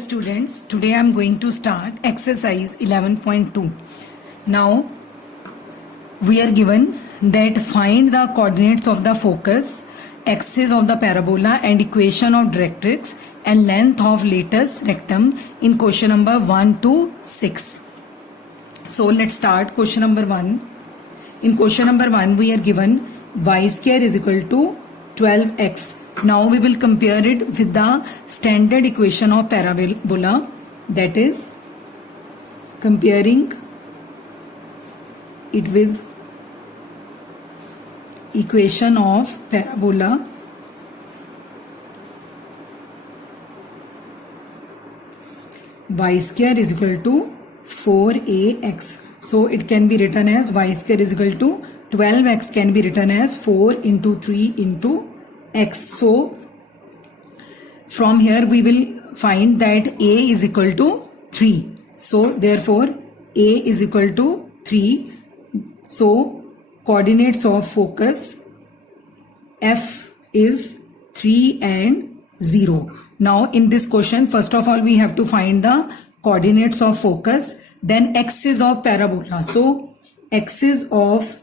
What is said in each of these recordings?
students, today I am going to start exercise 11.2. Now we are given that find the coordinates of the focus, axis of the parabola and equation of directrix and length of latus rectum in question number 1 to 6. So let's start question number 1. In question number 1 we are given y square is equal to 12x. Now we will compare it with the standard equation of parabola, that is comparing it with equation of parabola y square is equal to 4ax. So it can be written as y square is equal to 12x can be written as 4 into 3 into x. So from here we will find that a is equal to 3. So therefore a is equal to 3. So coordinates of focus f is 3 and 0. Now in this question, first of all we have to find the coordinates of focus, then axis of parabola. So axis of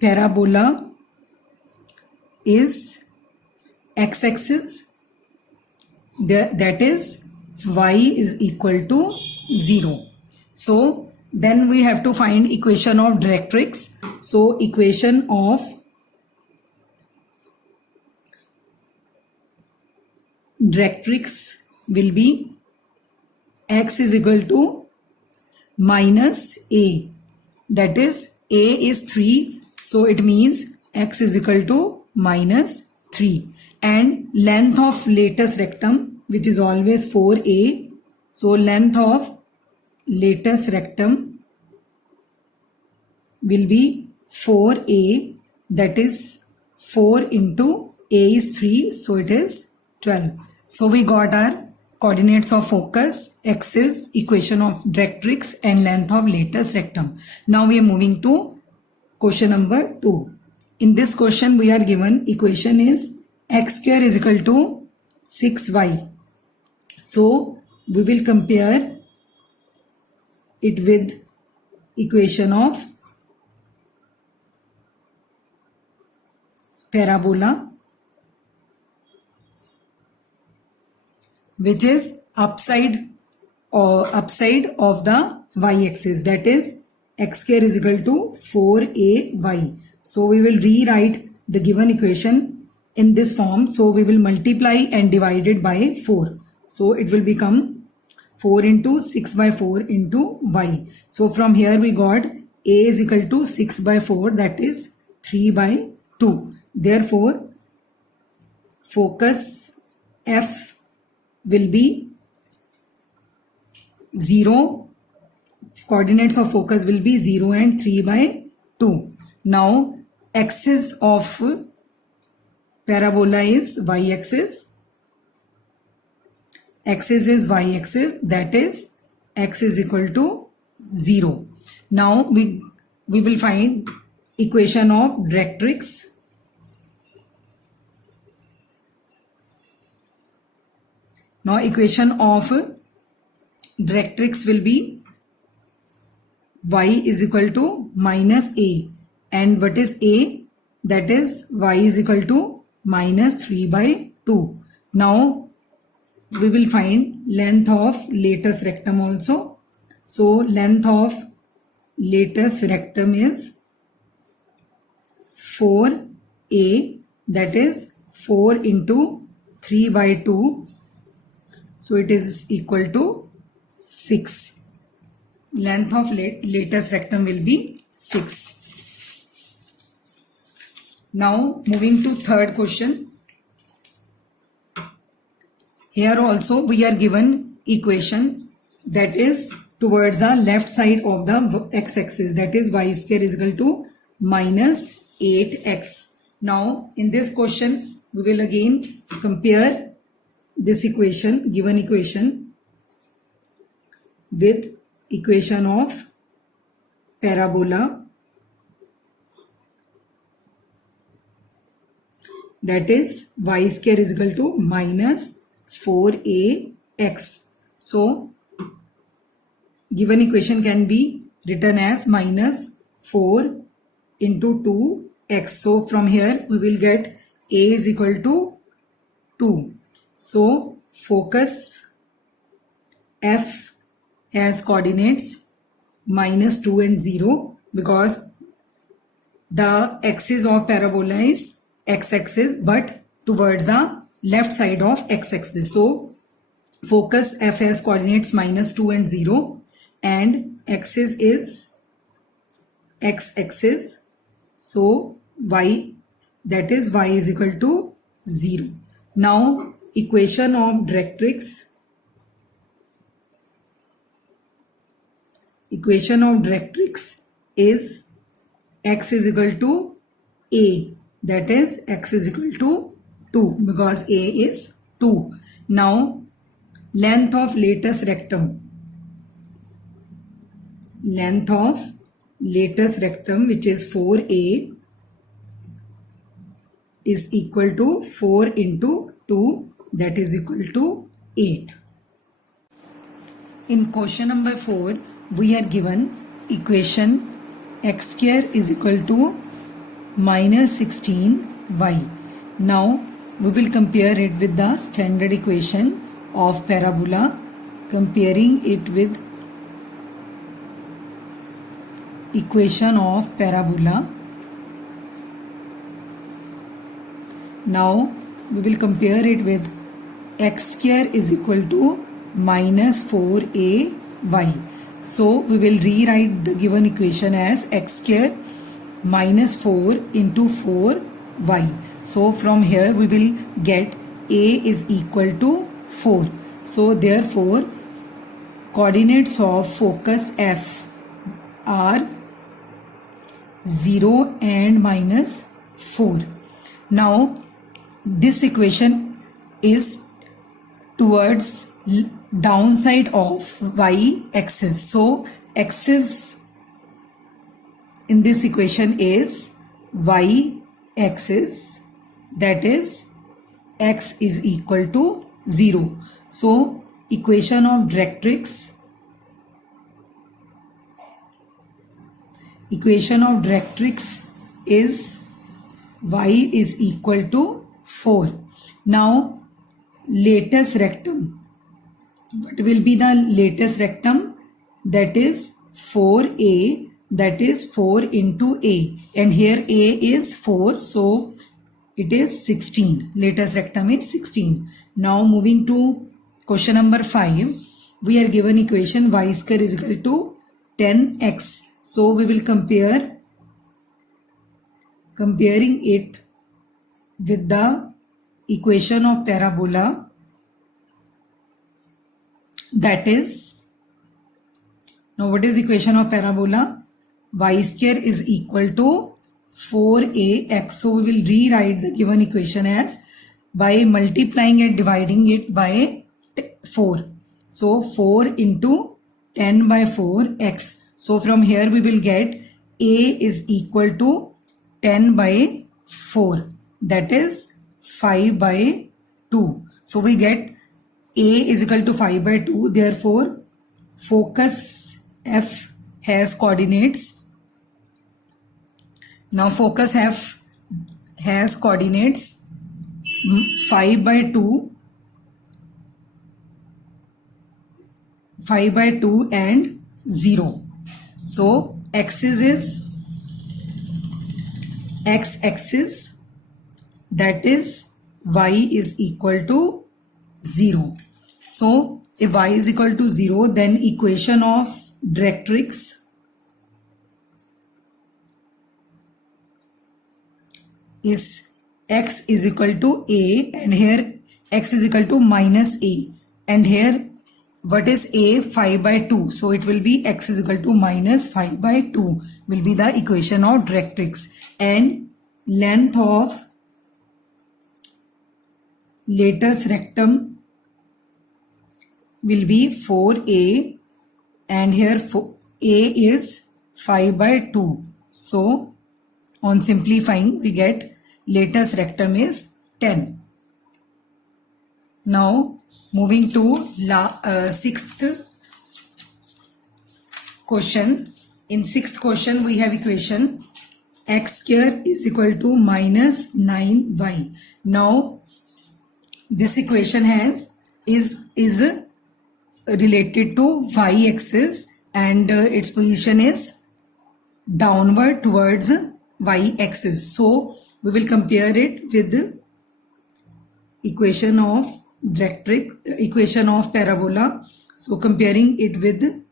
parabola is x-axis, that is y is equal to 0. So then we have to find equation of directrix. So equation of directrix will be x is equal to minus a, that is a is 3, so it means x is equal to minus 3, and length of latus rectum, which is always 4a, so length of latus rectum will be 4a, that is 4 into a is 3, so it is 12. So we got our coordinates of focus, axis, equation of directrix and length of latus rectum. Now we are moving to question number 2. In this question we are given equation is x square is equal to 6y. So we will compare it with equation of parabola, which is upside of the y-axis, that is x square is equal to 4ay. So we will rewrite the given equation in this form. So we will multiply and divide it by 4. So it will become 4 into 6 by 4 into y. So from here we got a is equal to 6 by 4, that is 3 by 2. Therefore focus f will be 0. Coordinates of focus will be 0 and 3 by 2. Now axis of parabola is y-axis. Axis is y-axis, that is x is equal to 0. Now we will find equation of directrix. Now equation of directrix will be y is equal to minus a, and what is a? That is y is equal to minus 3 by 2. Now we will find length of latus rectum also. So length of latus rectum is 4a, that is 4 into 3 by 2. So it is equal to 6. Length of latus rectum will be 6. Now moving to third question. Here also we are given equation that is towards the left side of the x-axis, that is y square is equal to minus 8x. Now in this question we will again compare this equation, given equation, with equation of parabola, that is y square is equal to minus 4ax. So given equation can be written as minus 4 into 2x. So from here we will get a is equal to 2. So focus F has coordinates minus 2 and 0 because the axis of parabola is x-axis but towards the left side of x-axis. So focus F has coordinates minus 2 and 0 and axis is x-axis. So y, that is y is equal to 0. Now equation of directrix. Equation of directrix is x is equal to a, that is x is equal to 2 because a is 2. Now length of latus rectum. Length of latus rectum, which is 4a, is equal to 4 into 2, that is equal to 8. In question number 4, we are given equation x square is equal to minus 16y. Now we will compare it with the standard equation of parabola, comparing it with equation of parabola. Now we will compare it with x square is equal to minus 4ay. So we will rewrite the given equation as x square minus 4 into 4y. So from here we will get a is equal to 4. So therefore coordinates of focus F are 0 and minus 4. Now this equation is towards downside of y axis. So axis in this equation is y axis, that is x is equal to 0. So equation of directrix. Equation of directrix is y is equal to 4. Now latus rectum. What will be the latus rectum? That is 4a, that is 4 into a, and here a is 4, so it is 16. Latus rectum is 16. Now moving to question number 5, we are given equation y square is equal to 10x. So we will comparing it with the equation of parabola, that is, now what is equation of parabola? Y square is equal to 4ax. So we will rewrite the given equation as by multiplying and dividing it by 4. So 4 into 10 by 4x. So from here we will get a is equal to 10 by 4, that is 5 by 2. So we get a is equal to 5 by 2. Therefore focus F has coordinates. Now focus F has coordinates 5 by 2, 5 by 2 and 0. So axis is x-axis, that is y is equal to 0. So if y is equal to 0, then equation of directrix is x is equal to a, and here x is equal to minus a, and here what is a? 5 by 2. So it will be x is equal to minus 5 by 2 will be the equation of directrix, and length of latus rectum will be 4a, and here a is 5 by 2. So on simplifying we get latus rectum is 10. Now Moving to sixth question. In sixth question we have equation x square is equal to minus 9y. Now this equation is related to y axis and its position is downward towards y axis. So we will compare it with equation of parabola. So comparing it with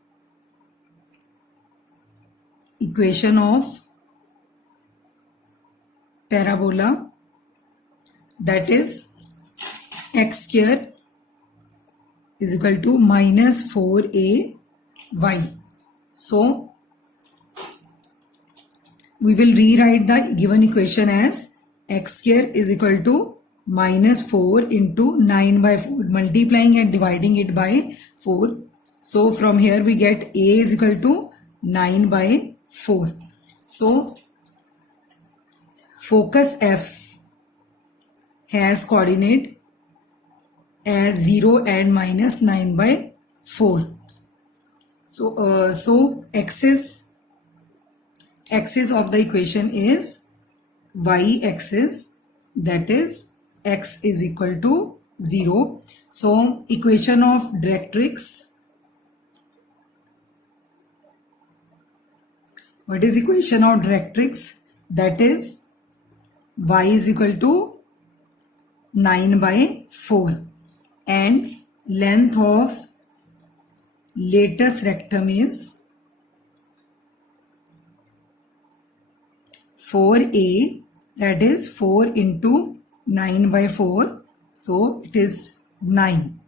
equation of parabola, that is x square is equal to minus 4ay. So we will rewrite the given equation as x square is equal to minus 4 into 9 by 4, multiplying and dividing it by 4. So from here we get a is equal to 9 by 4. So focus F has coordinate as 0 and minus 9 by 4. So axis of the equation is y axis, that is x is equal to 0. So equation of directrix. What is equation of directrix? That is y is equal to 9 by 4 and length of latus rectum is 4a, that is 4 into 9 by 4, so it is 9.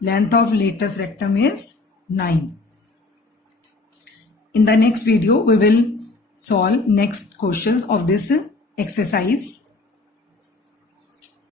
Length of latus rectum is 9. In the next video we will solve next questions of this exercise.